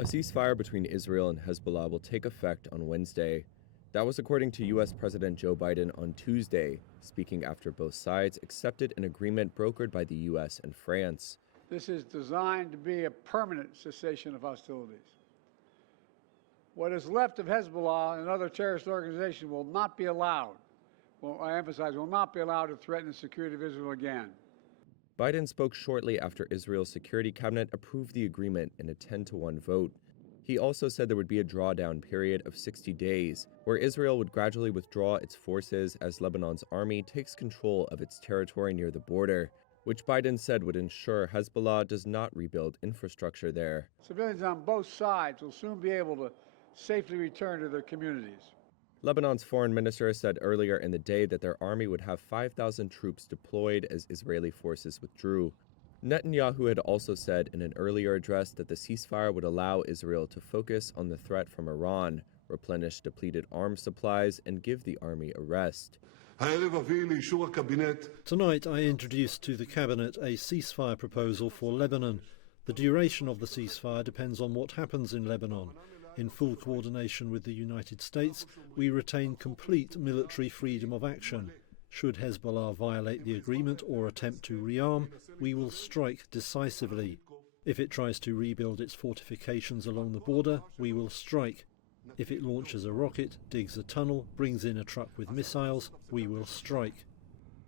A ceasefire between Israel and Hezbollah will take effect on Wednesday. That was according to U.S. President Joe Biden on Tuesday, speaking after both sides accepted an agreement brokered by the U.S. and France. This is designed to be a permanent cessation of hostilities. What is left of Hezbollah and other terrorist organizations will not be allowed, I emphasize, will not be allowed to threaten the security of Israel again. Biden spoke shortly after Israel's security cabinet approved the agreement in a 10-1 vote. He also said there would be a drawdown period of 60 days, where Israel would gradually withdraw its forces as Lebanon's army takes control of its territory near the border, which Biden said would ensure Hezbollah does not rebuild infrastructure there. Civilians on both sides will soon be able to safely return to their communities. Lebanon's foreign minister said earlier in the day that their army would have 5,000 troops deployed as Israeli forces withdrew. Netanyahu had also said in an earlier address that the ceasefire would allow Israel to focus on the threat from Iran, replenish depleted arms supplies, and give the army a rest. Tonight I introduced to the Cabinet a ceasefire proposal for Lebanon. The duration of the ceasefire depends on what happens in Lebanon. In full coordination with the United States, we retain complete military freedom of action. Should Hezbollah violate the agreement or attempt to rearm, we will strike decisively. If it tries to rebuild its fortifications along the border, we will strike. If it launches a rocket, digs a tunnel, brings in a truck with missiles, we will strike.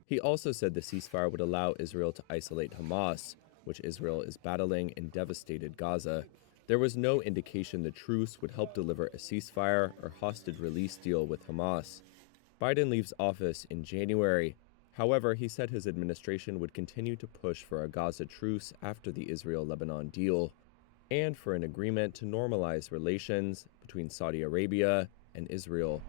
He also said the ceasefire would allow Israel to isolate Hamas, which Israel is battling in devastated Gaza. There was no indication the truce would help deliver a ceasefire or hostage release deal with Hamas. Biden leaves office in January. However, he said his administration would continue to push for a Gaza truce after the Israel-Lebanon deal, and for an agreement to normalize relations between Saudi Arabia and Israel.